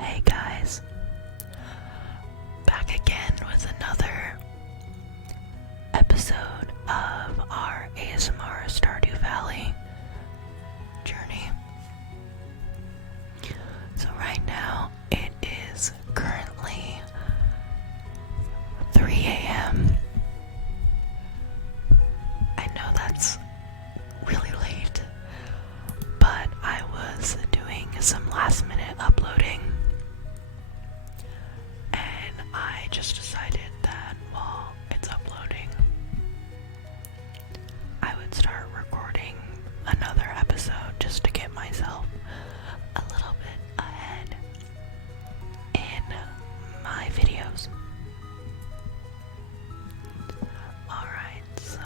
Hey guys, back again with another episode of our ASMR Stardew Valley journey. So right now it is currently 3 a.m. I know that's really late, but I was doing some last minute uploading. And I just decided that while it's uploading, I would start recording another episode just to get myself a little bit ahead in my videos. Alright, so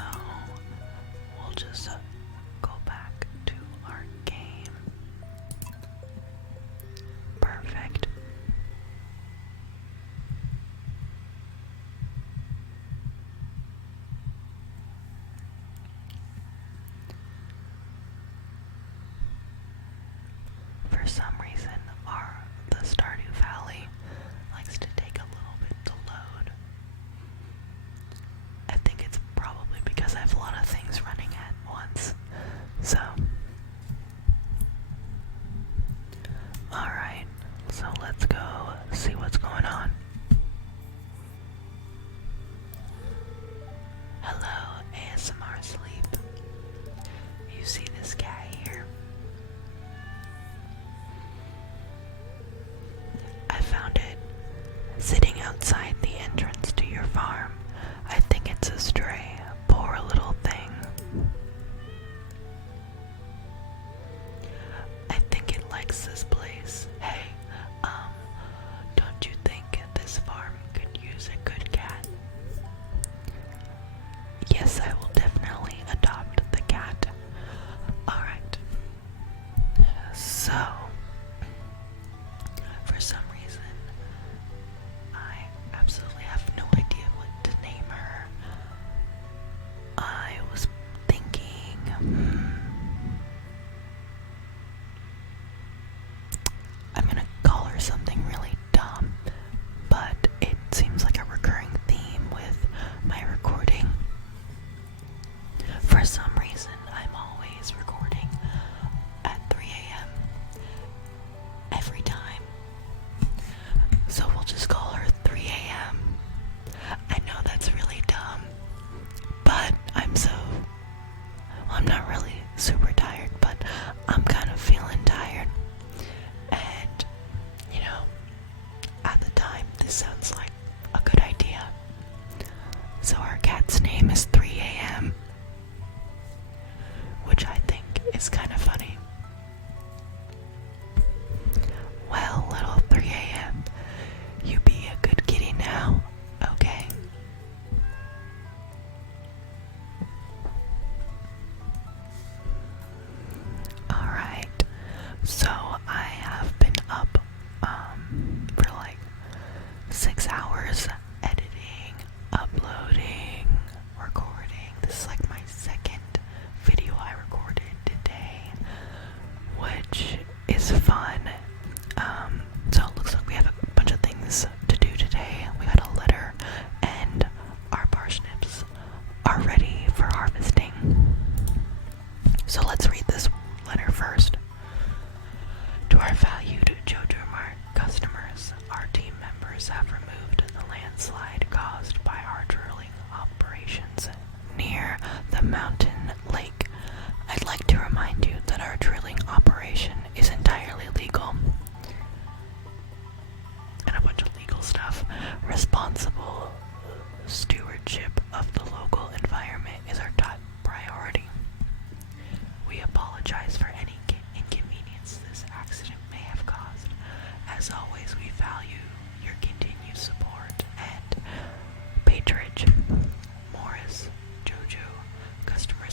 we'll just go back to our game. Perfect. For some reason, the Stardew Valley likes to take a little bit to load. I think it's probably because I have a lot of things running at once. So, alright, so let's go see what's going on. Hello, ASMR Sleep. You see this cat here? I found it sitting outside the entrance to your farm. I think it's a stray, poor little thing. I think it likes this place. Hey, don't you think this farm could use a good cat? Yes, I will definitely adopt the cat. Alright. So, for some reason, I absolutely have no idea what to name her. I was thinking, I'm gonna call her something really dumb, but it seems like a recurring theme with my recording. For some reason, I'm always recording at 3 a.m. every time. So we'll just call her 3 a.m. I know that's really dumb, but I'm not really super tired, but I'm kind of feeling tired. And, at the time, this sounds like a good idea. So our cat's name is 3 a.m., which I think is kind of funny. Well, little 3 a.m., you be a good kitty now, okay? Alright, so I have been up for like 6 hours editing, uploading, recording. This is like my second video I recorded today, which is fun. So it looks like we have a bunch of things to do today. We got a litter, and our parsnips are ready for harvesting. So let's read this letter first. To our valued JoJo Mart customers, our team members have removed the landslide caused by our drilling operations near the mountain lake. I'd like to remind you that our drilling operation is entirely legal. And a bunch of legal stuff. Responsible stewardship of the local environment is our top priority. We apologize for any inconvenience this accident may have caused. As always, we value your continued support and patronage. Morris, JoJo, Customer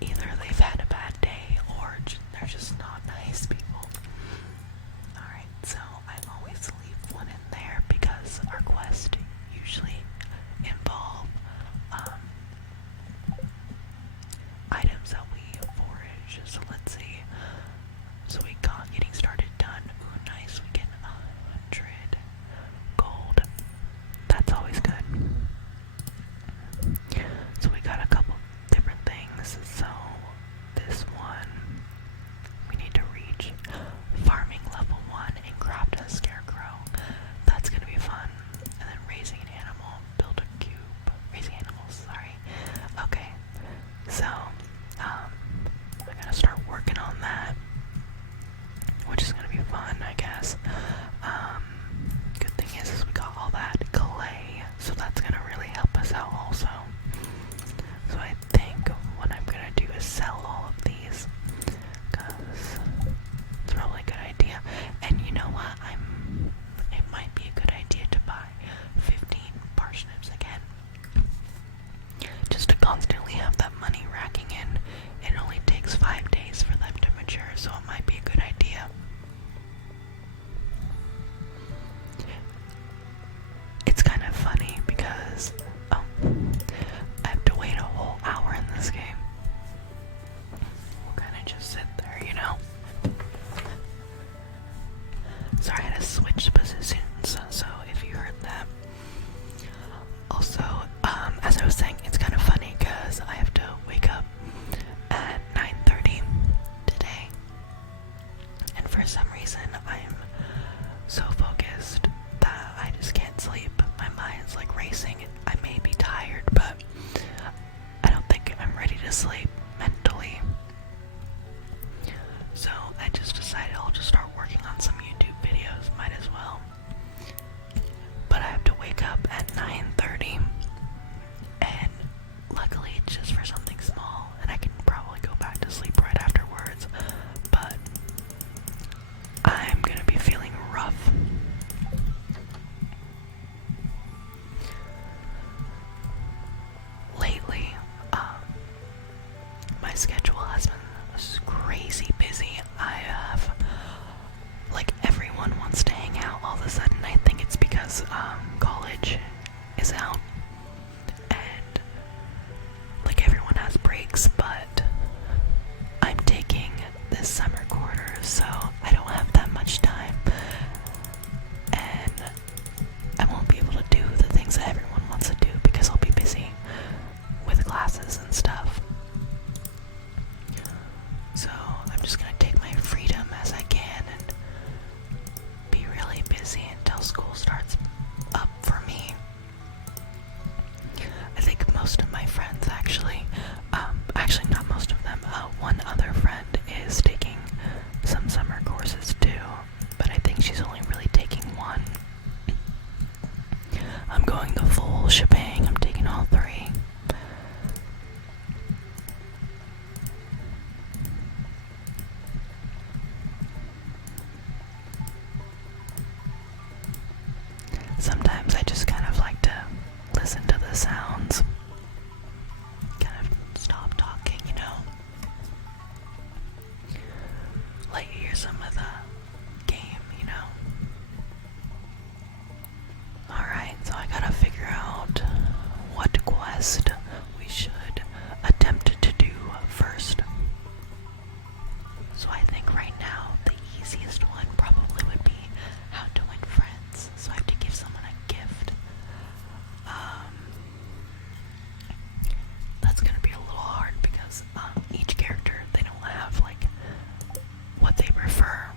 either they've had a bad day or they're just not nice people. Alright, so I always leave one in there because our quests usually involve items that we forage. So let's see. So we got getting started done. Ooh, nice. We get 100 gold. That's always good. So we got a couple different things. So this one, we need to reach farming level 1 and craft a scarecrow. That's gonna be fun. And then raising an animal, build a cube. Raising animals, sorry. Okay, so I gotta start working on that, which is gonna be fun, I guess. Good thing is we got all that clay, so that's gonna really help us out also. So I think what I'm gonna do is sell all of these, because it's probably a good idea. And you know what? It might be a good idea to buy 15 parsnips again. Just to constantly have that money racking in. It only takes 5 days for them to mature, so it might be a good idea. It's kind of funny because, I have to wait a whole hour in this game. We'll kind of just sit there, you know? Sorry, I had to switch positions, so if you heard that. Also, as I was saying, it's kind of funny because I have to wake up at 9:30 today. And for some reason, I'm so focused that I just can't sleep. My mind's like racing. I may be tired, but I don't think I'm ready to sleep mentally. So I just decided I'll just start working on some YouTube videos. Might as well. But I have to wake up at 9:30. And luckily it's just for something small. And I can probably go back to sleep right afterwards. But I'm gonna be feeling rough. Lately, my schedule has been crazy busy. I have, like, everyone wants to hang out all of a sudden. I think it's because college is out and like everyone has breaks, but I'm taking this summer quarter, so I don't have that much time and I won't be able to do the things that everyone wants to do because I'll be busy with classes and stuff. So I'm just gonna take my freedom as I can and be really busy until school starts up for me. I think most of my friends actually not most of them, one other friend is taking some summer courses too, but I think she's only really taking one. I'm going the full shebang, I'm taking all 3. Sometimes I just kind of like to listen to the sounds. Kind of stop talking, you know? Like hear some of the game, you know? Alright, so I gotta figure out what quest we should attempt to do first. So I think right now the easiest one probably would be how to win friends. So I have to give someone a gift. That's gonna be a little hard because each character, they don't have like what they prefer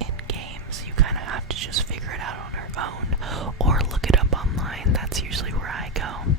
in games. You kind of have to just figure it out on your own or look it up online. That's usually where I go.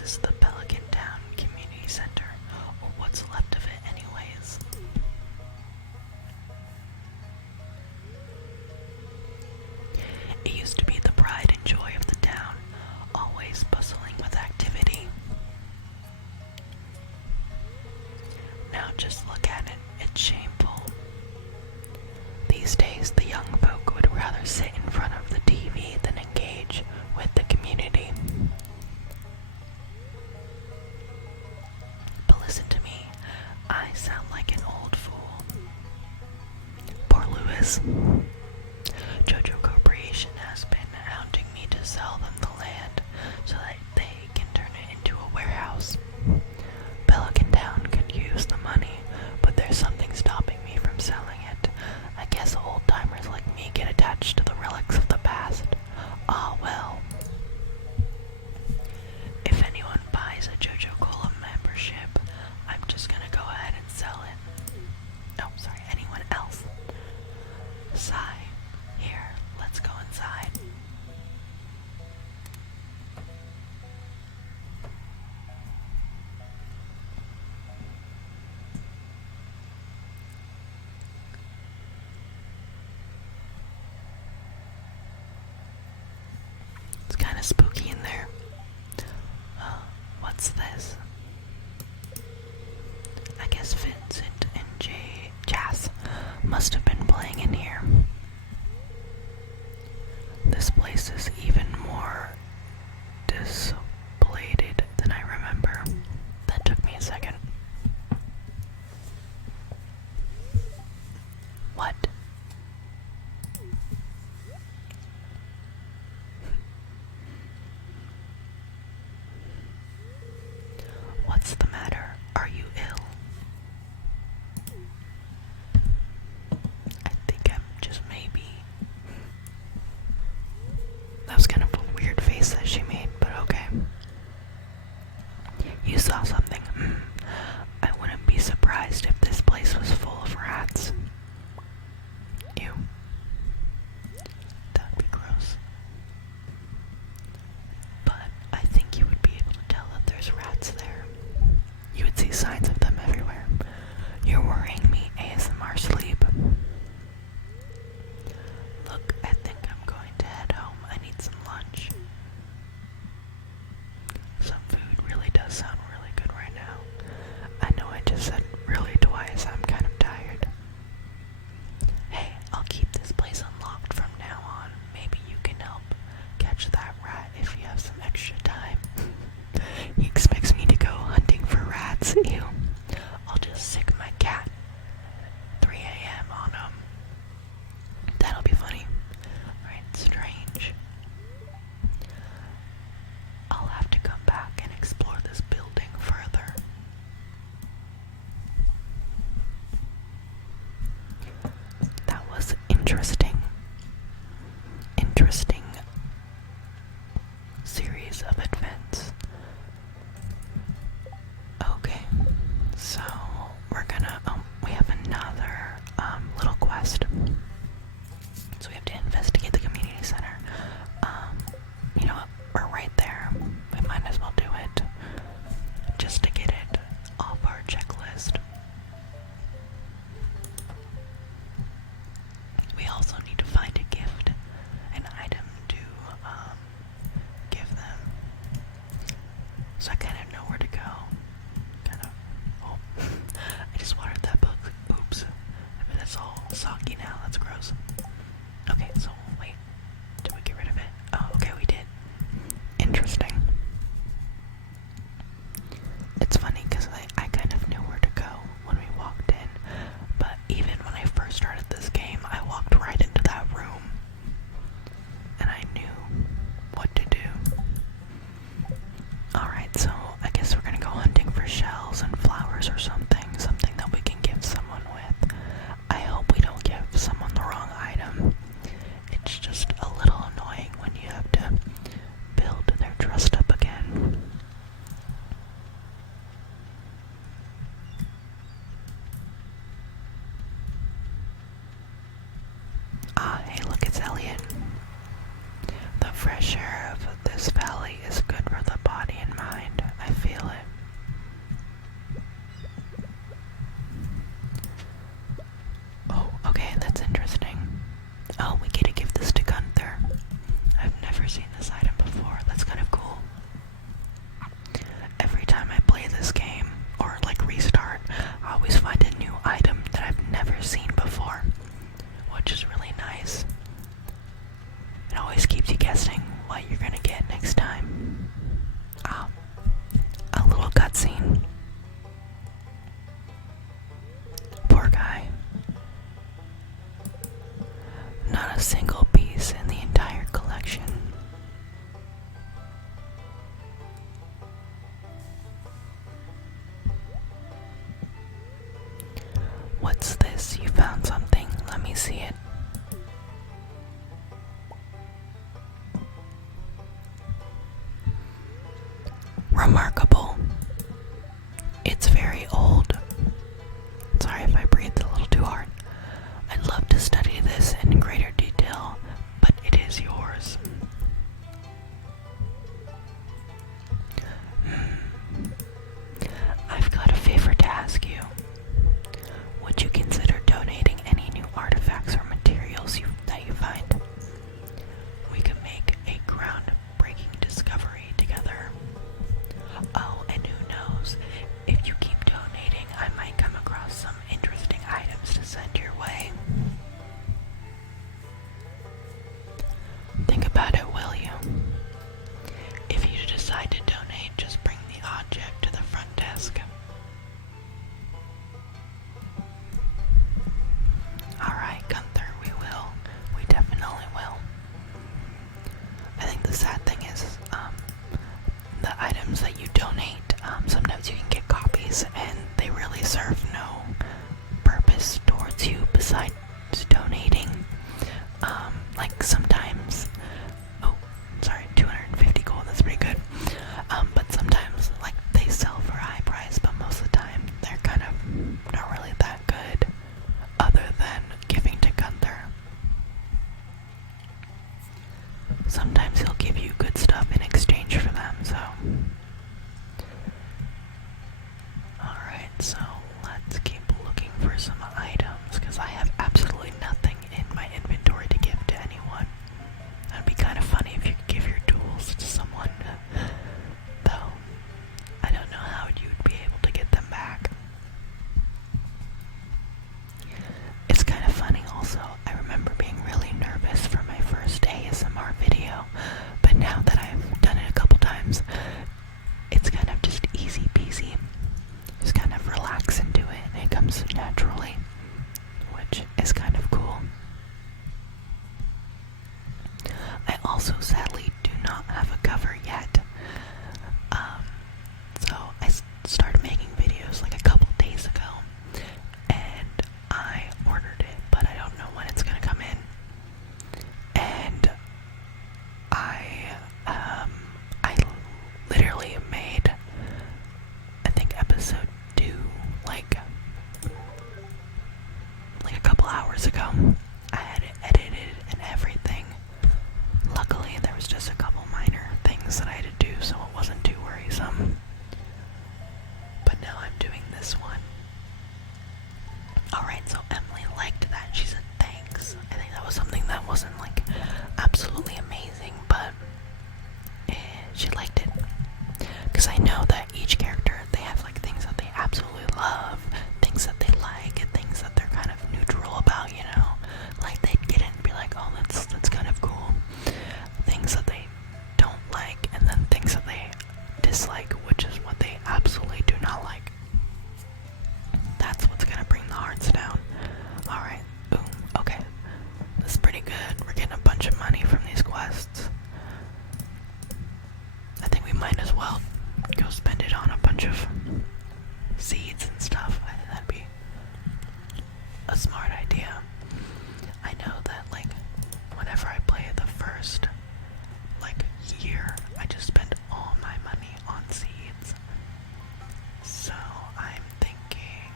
This is the Pelican Town Community Center, or what's left of it anyways. It used to be the pride and joy of the town, always bustling with activity. Now just look at it, it's shameful. These days, the young folk would rather sit in front of the TV than engage with the community. But listen to me, I sound like an old fool. Poor Lewis. JoJo Corporation has been hounding me to sell them the land so that they can turn it into a warehouse. Pelican Town could use the money, but there's something stopping me from selling it. I guess old-timers like me get attached to the relics of the past. Ah, well. If anyone buys a JoJo Cola membership, I'm just gonna go ahead and sell it. Oh, sorry, anyone else? Sigh. Here, let's go inside. It's kind of spooky in there. What's this? I guess Vincent and Jas must have been playing in here. This place is even more displayed than I remember. That took me a second. What? What's the matter? Are you ill? I think I'm just maybe. That was remarkable. It's very old. Sorry if I breathed a little too hard. I'd love to study this in greater detail, but it is yours. I've got a favor to ask you. Would you consider donating any new artifacts or materials that you find? We could make a groundbreaking discovery together. Oh, and who knows, if you keep donating, I might come across some interesting items to send your way. Think about it, will you? If you decide to donate, just bring the object to the front desk. Alright, Gunther, we will. We definitely will. I think the sad thing is, the items that you donate, sometimes you can get copies and they really serve no purpose towards you besides donating. Like sometimes, oh, sorry, 250 gold, that's pretty good. But sometimes, like, they sell for a high price, but most of the time, they're kind of not really that good, other than giving to Gunther. Sometimes he'll give you good stuff in exchange for them, so. Alright, so let's keep looking for some items, because I have absolutely nothing in my inventory to give to anyone. That'd be kind of funny if you could give your tools to someone, though I don't know how you'd be able to get them back. It's kind of funny also, I remember being really nervous for my first ASMR video, but now that I've done it a couple times, it's kind of just easy peasy. Just kind of relax into it and it comes naturally, which is kind of cool. I also sadly do not have a cover yet. So I started making videos like a couple days ago, and I ordered it, but I don't know when it's gonna come in. And I literally made, I think, episode 2 like a couple hours ago. I had it edited and everything. Luckily, there was just a couple minor things that I had to do, so it wasn't too worrisome. But now I'm doing this one. Alright, so Emily liked that. She said thanks. I think that was something that wasn't like absolutely amazing, but she liked it. Because I know that each character, they have like things that they absolutely love, things that they like, and things that they're kind of neutral about, you know? Like they'd get in and be like, oh, that's kind of cool. Things that they don't like, and then things that they dislike, which is what they absolutely do not like. That's what's gonna bring the hearts down. Alright, boom, okay. That's pretty good. We're getting a bunch of money from these quests. I think we might as well go spend it on a bunch of seeds and stuff. I think that'd be a smart idea. I know that, like, whenever I play the first, like, year, I just spend all my money on seeds. So I'm thinking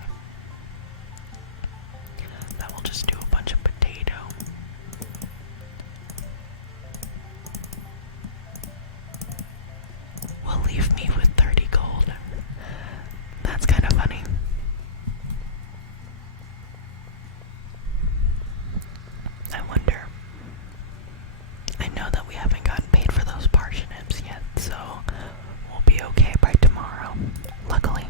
that we'll just do a bunch of potato. Will leave me with 30 gold. That's kind of funny. I wonder. I know that we haven't gotten paid for those parsnips yet, so we'll be okay by tomorrow, luckily.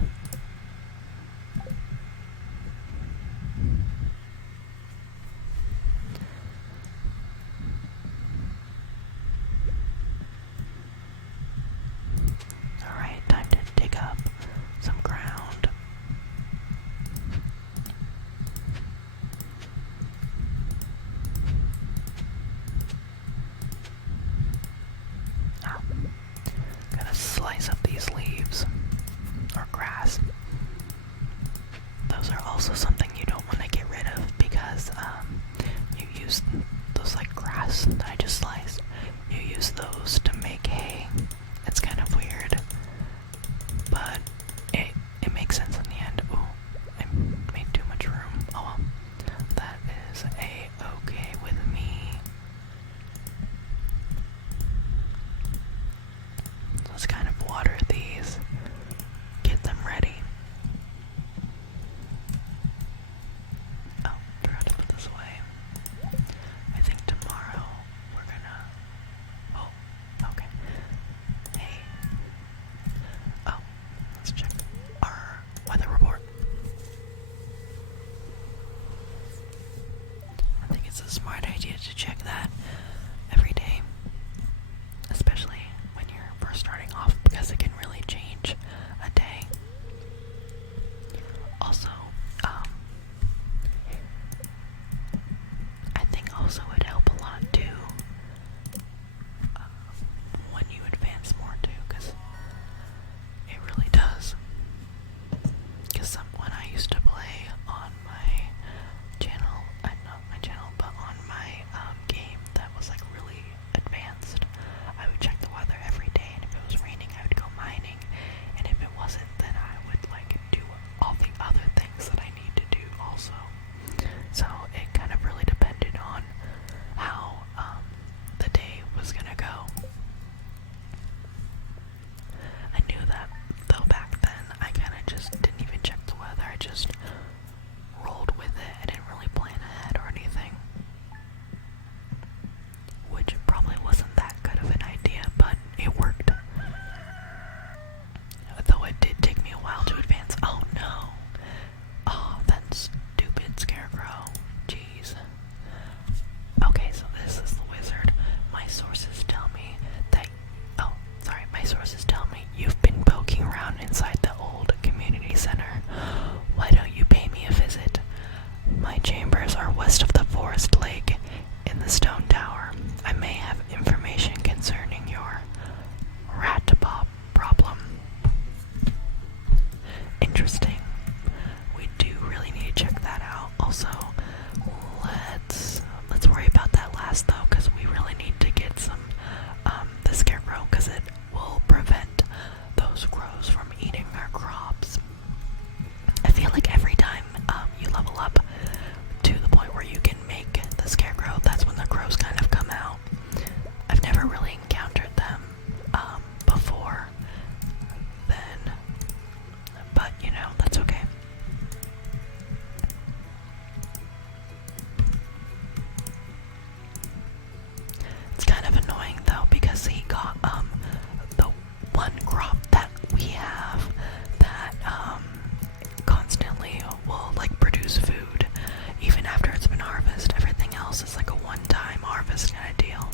Alright, time to dig up some ground. Gotta slice up these leaves, or grass. Those are also something you don't want to get rid of because you use those like grass that I just sliced. You use those to make hay. It's kind of weird. water these, get them ready. Oh, forgot to put this away. I think tomorrow we're gonna... Oh, okay. Hey. Oh, let's check our weather report. I think it's a smart idea to check that every day, especially when you're first starting off, because it can really change a day. Also, I think also it'd help a lot too when you advance more too, because it really does. Because when I used to play on my channel, not my channel, but on my game that was like really advanced, I would check the weather every day, and if it was raining, I would go mining, and if it wasn't, then I would like do all the other things that I need to do also. So it kind of really depended on how the day was gonna go. I knew that though back then. I kind of just didn't even check the weather. I just rolled with it. I didn't really plan ahead or anything, which probably wasn't that good of an idea, but it worked. Though it did take me a while to advance. Oh no! Oh, that stupid scarecrow. Jeez. Okay, so this is the wizard. My sources tell me that... Oh, sorry. My sources tell me you've been poking around inside the old community center. Why don't you pay me a visit? My chambers are west of the forest lake in the stone tower. I may have information concerning your rat problem. Interesting. We do really need to check that out. Also, let's worry about that last though, because we really need to get some the scarecrow, because it will prevent those crows from eating our crops. I feel like every time you level up to the point where you can make the scarecrow, that's when the crows kind of come out. I've never really encountered them before then, but you know, that's okay. It's kind of annoying though, because he got the one crop that we have that constantly will like produce food even after it's been harvested. Everything else is like a one-time harvest kind of deal,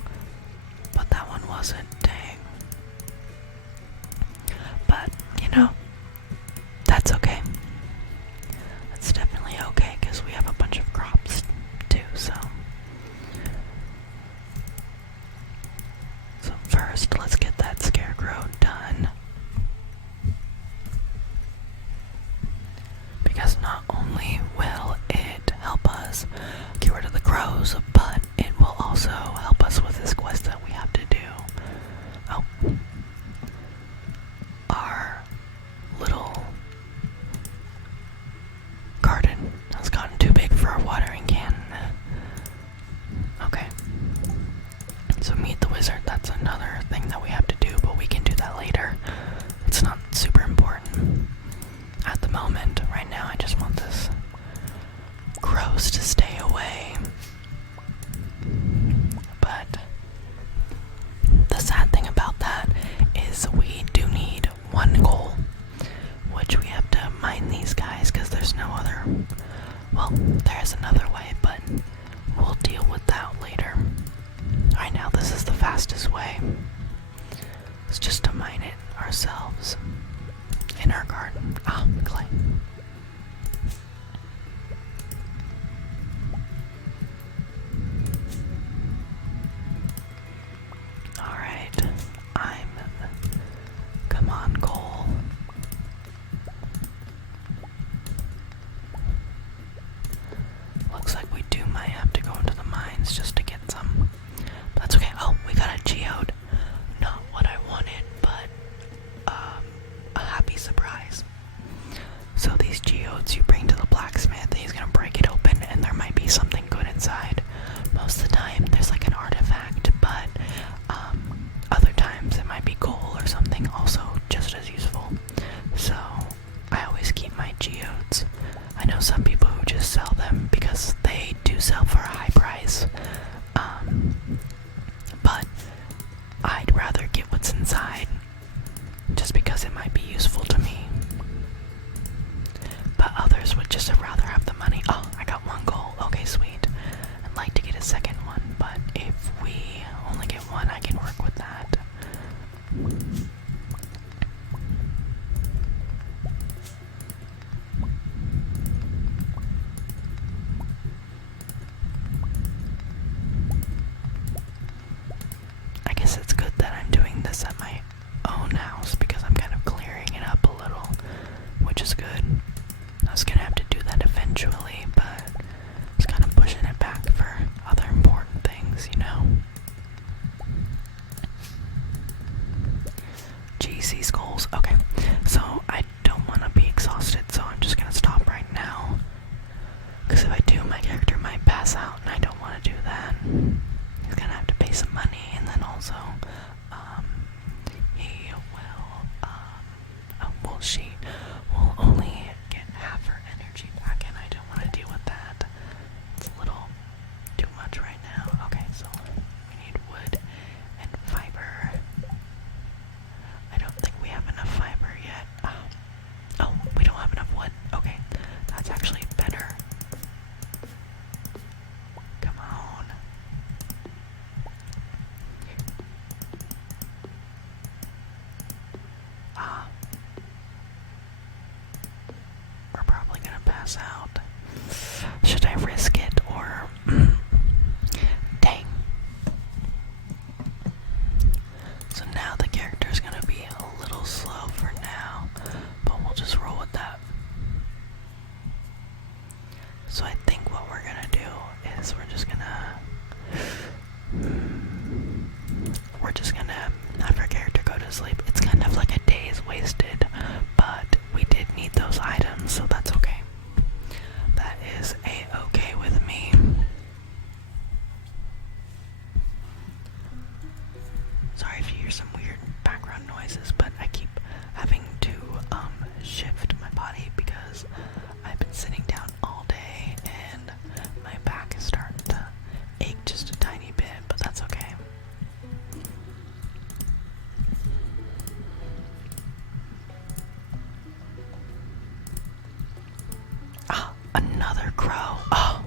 but that one wasn't. Dang. But you know, that's okay. That's definitely okay, because we have a bunch of crops too. So first, let's get that scarecrow done, because not only will it help us get rid of the crows, but it will also help us with this quest that we have to do. Oh, our little garden has gotten too big for a watering can. Okay. So meet the wizard, that's another thing that we have to do, but we can do that later. It's not super important at the moment. Right now I just want this crows to stay away. But the sad thing about that is we do need one coal, which we have to mine these guys, because there's no other... Well, there's another way, but we'll deal with that later. Right now, this is the fastest way. It's just to mine it ourselves in our garden. Ah, clay. Alright, come on, coal. Looks like we might have to go into the mines just to get some. But that's okay. Oh, we got a geode. Not what I wanted, but a happy surprise. So these guess it's good that I'm doing this at my own house because I'm kind of clearing it up a little, which is good. I was gonna have to do that eventually, but I was kind of pushing it back for other important things, you know? GC skulls. Okay, so I don't want to be exhausted, so I'm just gonna stop right now. Because if I do, my character might pass out, and I don't want to do that. He's gonna have to pay some money, and then also, he will, well, she will only get half her energy back, and I don't want to deal with that. It's a little too much right now. Okay, so we need wood and fiber. I don't think we have enough fiber yet. Oh, we don't have enough wood. Okay, that's actually better. Come on. We're probably gonna pass out. Should I risk it or... Dang. So now the character's gonna be a little slow for now, but we'll just roll with that. So I think what we're gonna do is we're just gonna have our character go to sleep. It's kind of like a day is wasted, but we did need those items, so that's okay. That is a-okay with me. Sorry if you hear some weird background noises, but I keep having to shift my body because I've been sitting down all day and my back is starting to ache just a tiny bit, but that's okay. Ah, another crow. Oh,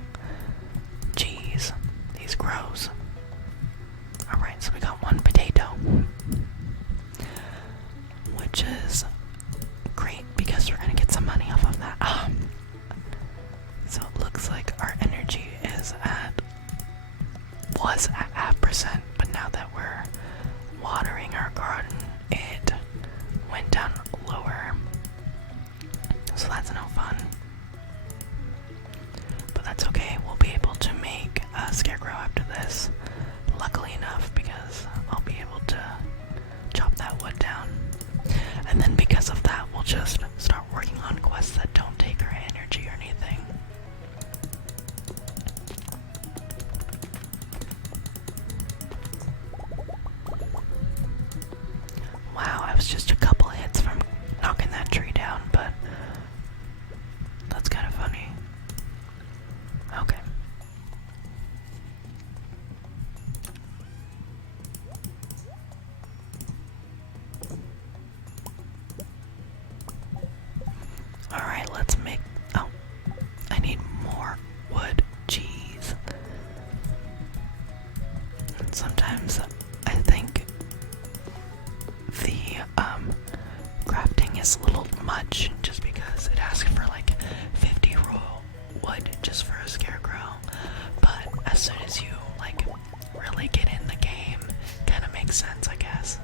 jeez, these crows. Alright, so we got one potato, which is great because we're gonna get some money off of that. So it looks like our energy was at 0.5%, but now that we're watering our garden, it went down lower. So that's no fun. But that's okay, we'll be able to make a scarecrow after this. Luckily enough, because I'll be able to chop that wood down. And then because of that, we'll just start working on quests that don't take our energy or anything. Wow, I was just a couple hits from knocking that tree down, but that's kind of funny. Okay. Alright, let's make... Oh, I need more wood. Jeez. And sometimes I think the crafting is a little much just because it asks for like 50 raw wood just for a scarecrow. But as soon as you like really get in the game, kind of makes sense, I guess.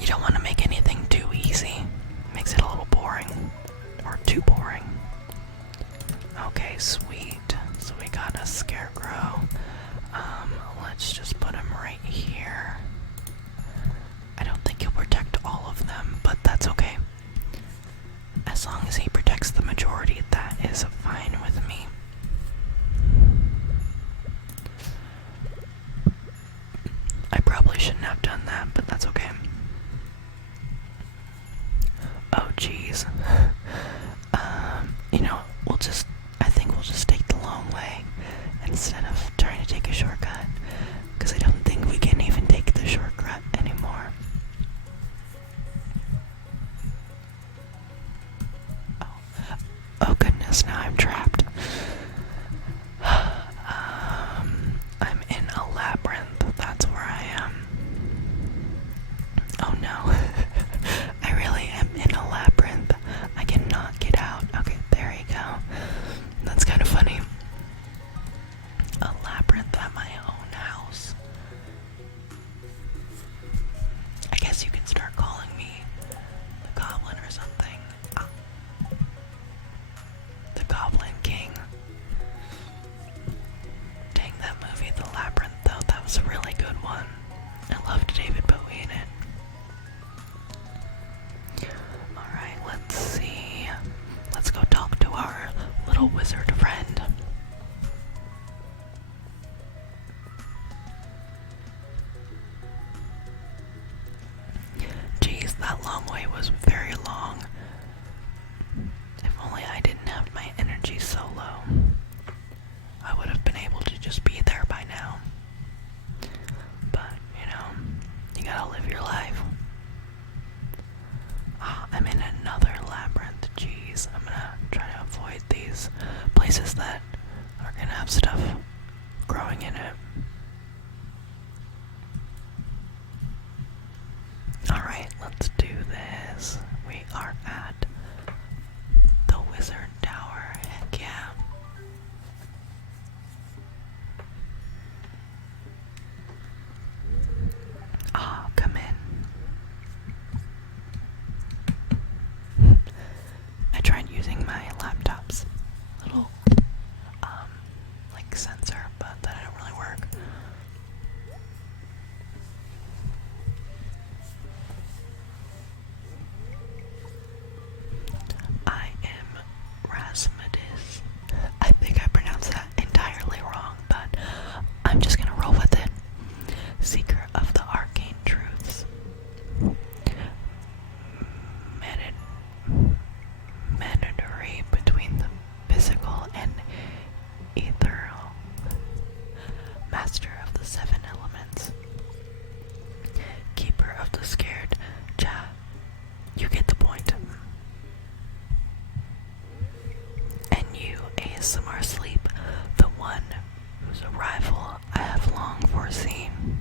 You don't want to make anything too easy. Makes it a little boring. Or too boring. Okay, sweet. So we got a scarecrow. Let's just put him right here. I don't think he'll protect all of them, but that's okay. As long as he protects the majority, that is fine with me. I probably shouldn't have done that, but that's okay. Oh, jeez. You know, I think we'll just take the long way instead of trying to take a shortcut, because I don't think we can even take the shortcut anymore. Oh goodness, now I'm trapped. I'm in a labyrinth, that's where I am. very long. If only I didn't have my energy so low, I would have been able to just be there by now. But, you gotta live your life. I'm in another labyrinth. Jeez, I'm gonna try to avoid these places that are gonna have stuff growing in it. Alright, let's do this. We are at the Wizard Tower. Heck yeah. Come in. I tried using my laptop's little, like sensor, but that didn't really work. I am Rasmodis. I think I pronounced that entirely wrong, but I'm just gonna roll with it. Seeker of the arcane truths. Mandatory between the physical and ethereal. Master of the seven elements. Keeper of the scared. You get the point. And you, ASMR Sleep, the one whose arrival I have long foreseen.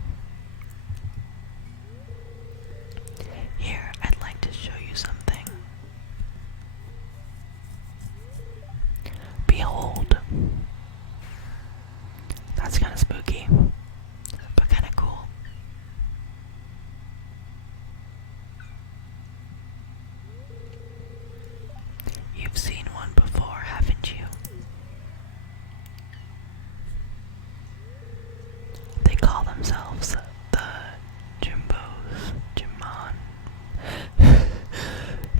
Here, I'd like to show you something. Behold. That's kind of spooky, but kind of cool. You've seen one before, haven't you? They call themselves the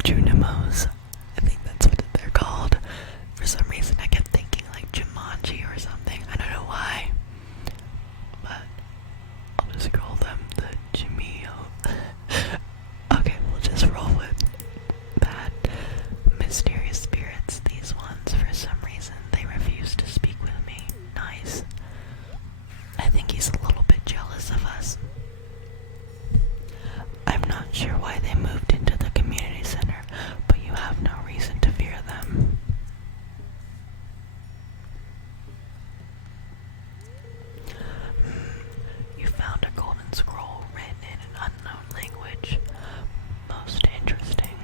Junimos. I think that's what they're called. For some reason I kept thinking like Jumanji or something. I don't know why. But I'll just call them the Jimio. Okay, we'll just roll with that. Mysterious spirits, these ones, for some reason, they refuse to speak with me. Nice. I think he's a little bit jealous of us. I'm not sure why they moved into the community center, but you have no reason to fear them. You found a golden scroll written in an unknown language. Most interesting.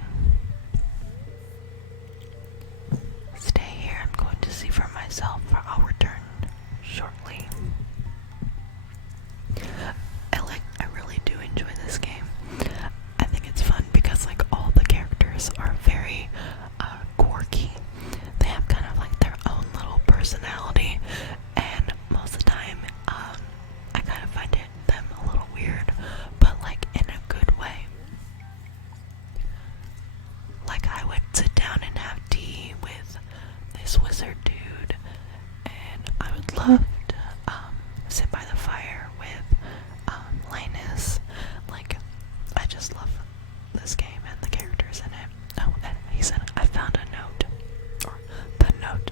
Stay here, I'm going to see for myself, for I'll return shortly. I really do enjoy this game. I think it's fun because like all the characters are very quirky. They have kind of like their own little personality, and most of the time I kind of find them a little weird, but like in a good way. Like I would sit down and have tea with this wizard dude, and I would love to sit by the fire with Linus. Like, I just love this game and the characters in it. Oh, and he said, I found a note. Or, the note.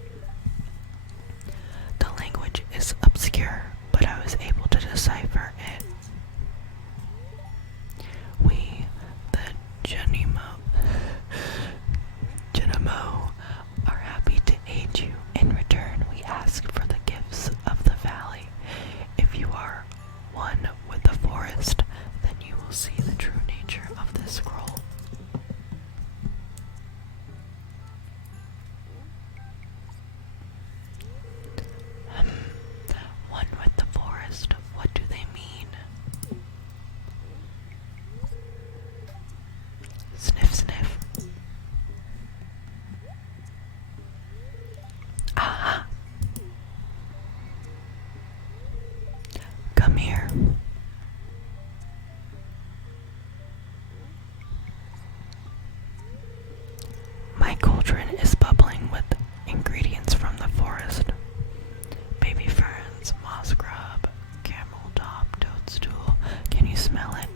The language is obscure, but I was able to decipher it. We, the Genimo, are happy to aid you. In return, we ask for the gifts of the valley. If you are one with the forest, then you will see the true nature of this scroll. One with the forest, what do they mean? Sniff, sniff. Aha! Come here. My cauldron is bubbling with ingredients from the forest. Baby ferns, moss grub, camel top, toadstool. Can you smell it?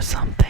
or something.